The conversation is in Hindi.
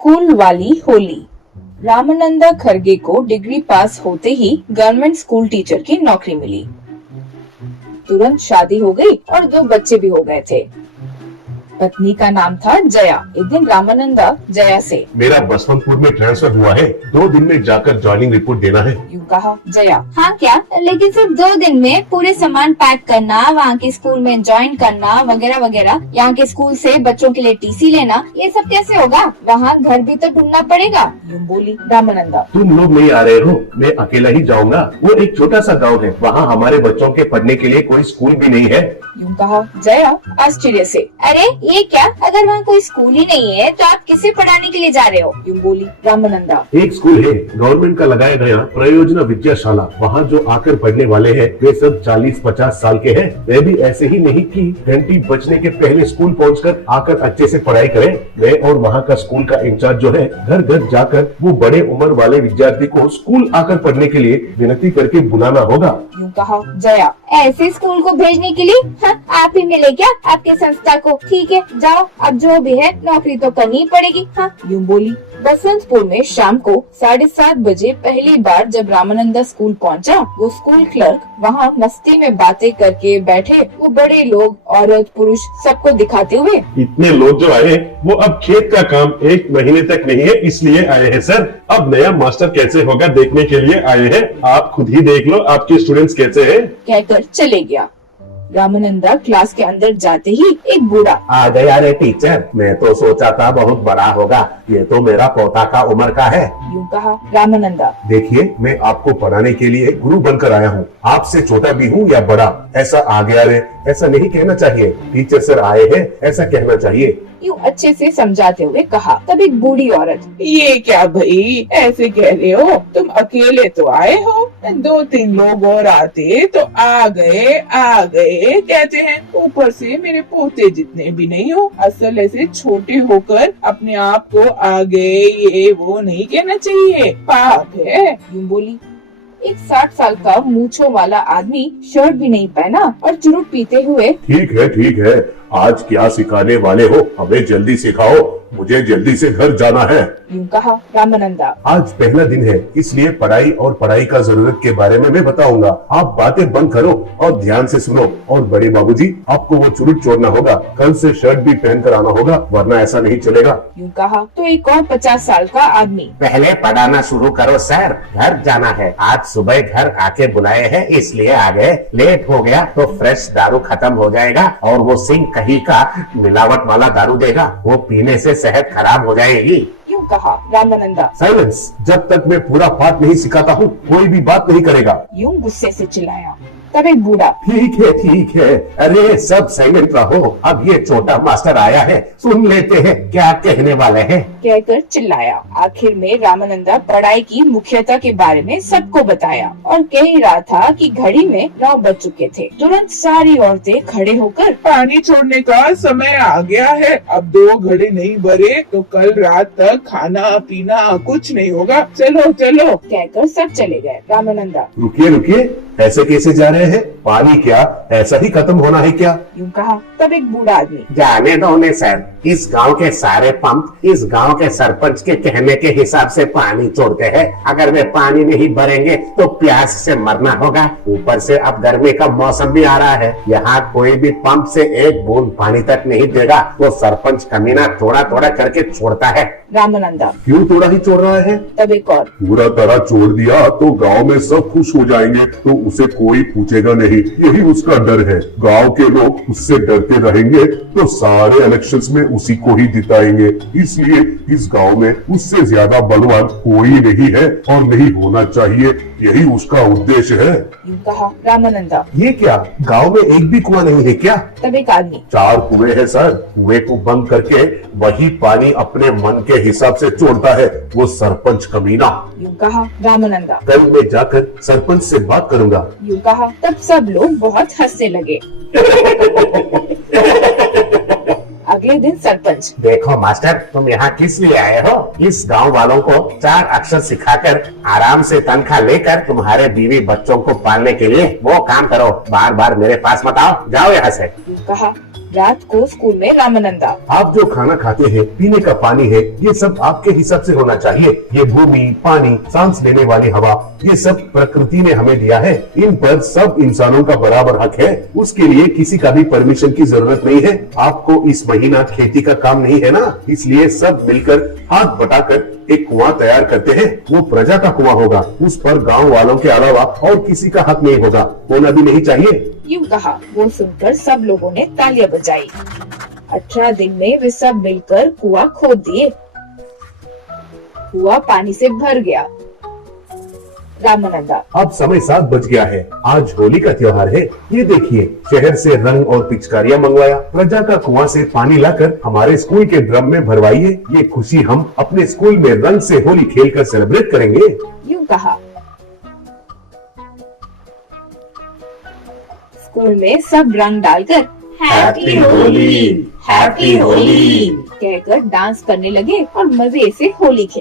स्कूल वाली होली। रामानंदा खरगे को डिग्री पास होते ही गवर्नमेंट स्कूल टीचर की नौकरी मिली। तुरंत शादी हो गई और 2 बच्चे भी हो गए थे। पत्नी का नाम था जया। एक दिन रामानंदा जया से, मेरा बसवंतपुर में ट्रांसफर हुआ है, 2 दिन में जाकर ज्वाइनिंग रिपोर्ट देना है। यूँ कहा जया। हाँ क्या, लेकिन सिर्फ 2 दिन में पूरे सामान पैक करना, वहाँ के स्कूल में ज्वाइन करना वगैरह वगैरह, यहाँ के स्कूल से बच्चों के लिए टीसी लेना, ये सब कैसे होगा? वहाँ घर भी तो ढूंढना पड़ेगा। यूँ बोली रामानंदा। तुम लोग नहीं आ रहे हो, मैं अकेला ही जाऊंगा। वो एक छोटा सा गांव है, वहाँ हमारे बच्चों के पढ़ने के लिए कोई स्कूल भी नहीं है। यूँ कहा जया आश्चर्य से। अरे ये क्या, अगर वहाँ कोई स्कूल ही नहीं है तो आप किसे पढ़ाने के लिए जा रहे हो? यूँ बोली रामानंदा। एक स्कूल है, गवर्नमेंट का लगाया गया प्रयोजना विद्याशाला। वहाँ जो आकर पढ़ने वाले हैं वे सब 40-50 साल के हैं। वे भी ऐसे ही नहीं कि घंटी बजने के पहले स्कूल पहुँचकर आकर अच्छे से पढ़ाई करें। वे और वहाँ का स्कूल का इंचार्ज जो है, घर घर जाकर वो बड़े उम्र वाले विद्यार्थी को स्कूल आकर पढ़ने के लिए विनती करके बुलाना होगा। यूँ कहा जया। ऐसे स्कूल को भेजने के लिए आप ही मिले क्या आपके संस्था को? ठीक है जाओ, अब जो भी है नौकरी तो करनी ही पड़ेगी। हाँ यूँ बोली। बसंतपुर में शाम को 7:30 बजे पहली बार जब रामानंदा स्कूल पहुंचा, वो स्कूल क्लर्क वहाँ मस्ती में बातें करके बैठे वो बड़े लोग, औरत पुरुष सबको दिखाते हुए, इतने लोग जो आए वो अब खेत का काम 1 महीने तक नहीं है, इसलिए आए हैं सर। अब नया मास्टर कैसे होगा देखने के लिए आए हैं। आप खुद ही देख लो आपके स्टूडेंट्स कैसे हैं। कहकर चले गया। रामानंदा क्लास के अंदर जाते ही एक बूढ़ा, आ गया रे टीचर, मैं तो सोचा था बहुत बड़ा होगा, ये तो मेरा पोता का उम्र का है। यूँ कहा रामानंदा। देखिए, मैं आपको पढ़ाने के लिए गुरु बनकर आया हूँ। आपसे छोटा भी हूँ या बड़ा, ऐसा आ गया रे ऐसा नहीं कहना चाहिए। टीचर सर आए हैं ऐसा कहना चाहिए। यूँ अच्छे से समझाते हुए कहा। तब एक बूढ़ी औरत, ये क्या भाई ऐसे कह रहे हो? तुम अकेले तो आए हो, 2-3 लोग और आते तो आ गए कहते हैं। ऊपर से मेरे पोते जितने भी नहीं हो, असल ऐसे छोटे होकर अपने आप को आ गए ये वो नहीं कहना चाहिए, पाप है। यूँ बोली। एक 60 साल का मूंछों वाला आदमी शर्ट भी नहीं पहना और चुरुट पीते हुए, ठीक है, आज क्या सिखाने वाले हो? हमें जल्दी सिखाओ, मुझे जल्दी से घर जाना है। यूँ कहा रामानंदा। आज पहला दिन है, इसलिए पढ़ाई और पढ़ाई का जरूरत के बारे में मैं बताऊंगा। आप बातें बंद करो और ध्यान से सुनो। और बड़े बाबूजी, आपको वो चुरुट छोड़ना होगा, कल से शर्ट भी पहन कर आना होगा, वरना ऐसा नहीं चलेगा। यूँ कहा तो एक और 50 साल का आदमी, पहले पढ़ाना शुरू करो सर, घर जाना है। आज सुबह घर आके बुलाए हैं इसलिए आ गए। लेट हो गया तो फ्रेश दारू खत्म हो जाएगा और वो सिंह कहीं का मिलावट वाला दारू देगा, वो पीने से सेहत खराब हो जाएगी। यूँ कहा रामानंदा। साइलेंस, जब तक मैं पूरा पाठ नहीं सिखाता हूँ कोई भी बात नहीं करेगा। यूँ गुस्से से चिल्लाया। तब एक बूढ़ा, ठीक है, अरे सब साइलेंट रहो, अब ये छोटा मास्टर आया है, सुन लेते हैं क्या कहने वाले हैं। कहकर चिल्लाया। आखिर में रामानंदा पढ़ाई की मुख्यता के बारे में सबको बताया और कह ही रहा था कि घड़ी में 9 बज चुके थे। तुरंत सारी औरतें खड़े होकर, पानी छोड़ने का समय आ गया है, अब 2 घड़े नहीं भरे तो कल रात तक खाना पीना कुछ नहीं होगा, चलो कहकर सब चले गए। रामानंदा, रुकिए, ऐसे कैसे जा रहे हैं? पानी क्या ऐसा ही खत्म होना है क्या? यूँ कहा। तब एक बूढ़ा आदमी, जाने दो ने सर, इस गांव के सारे पंप इस गांव के सरपंच के कहने के हिसाब से पानी छोड़ते हैं। अगर वे पानी नहीं भरेंगे तो प्यास से मरना होगा। ऊपर से अब गर्मी का मौसम भी आ रहा है, यहाँ कोई भी पंप से एक बूंद पानी तक नहीं देगा। वो सरपंच कमीना थोड़ा करके छोड़ता है। रामानंदा, क्यों थोड़ा ही छोड़ रहा है? तब एक और, पूरा तरह छोड़ दिया तो गांव में सब खुश हो जाएंगे, तो उसे कोई पूछेगा नहीं, यही उसका डर है। गांव के लोग उससे डरते रहेंगे तो सारे इलेक्शंस में उसी को ही जिताएंगे, इसलिए इस गांव में उससे ज्यादा बलवान कोई नहीं है और नहीं होना चाहिए, यही उसका उद्देश्य है। यूँ कहा रामानंदा। ये क्या, गांव में एक भी कुआं नहीं है क्या? तब एक आदमी, 4 कुएं हैं सर, कुएं को बंद करके वही पानी अपने मन के हिसाब से छोड़ता है वो सरपंच कमीना। यूँ कहा रामानंदा। कल मैं जाकर सरपंच से बात करूंगा। यूँ कहा। तब सब लोग बहुत हंसने लगे। अगले दिन सरपंच, देखो मास्टर, तुम यहाँ किस लिए आए हो? इस गांव वालों को 4 अक्षर सिखाकर आराम से तनख्वाह लेकर तुम्हारे बीवी बच्चों को पालने के लिए वो काम करो। बार बार मेरे पास मत आओ, जाओ यहाँ से। कहा। रात को स्कूल में रामानंदा। आप जो खाना खाते हैं, पीने का पानी है, ये सब आपके हिसाब से होना चाहिए। ये भूमि, पानी, सांस लेने वाली हवा, ये सब प्रकृति ने हमें दिया है। इन पर सब इंसानों का बराबर हक है। उसके लिए किसी का भी परमिशन की जरूरत नहीं है। आपको इस महीना खेती का काम नहीं है ना, इसलिए सब मिलकर हाथ बटाकर एक कुआं तैयार करते हैं। वो प्रजा का कुआं होगा, उस पर गांव वालों के अलावा और किसी का हक नहीं होगा, होना भी नहीं चाहिए। यूं कहा। वो सुनकर सब लोगों ने तालियां बजाई। 18 दिन में वे सब मिलकर कुआं खोद दिए। कुआं पानी से भर गया। रामानंदा। अब समय 7 बज गया है। आज होली का त्योहार है। ये देखिए, शहर से रंग और पिचकारियां मंगवाया। प्रजा का कुआं से पानी लाकर हमारे स्कूल के ड्रम में भरवाइए। ये खुशी हम अपने स्कूल में रंग से होली खेलकर सेलिब्रेट करेंगे। यूं कहा। स्कूल में सब रंग डालकर हैप्पी होली, हैप्पी होली कहकर डांस करने लगे और मजे से होली खेले।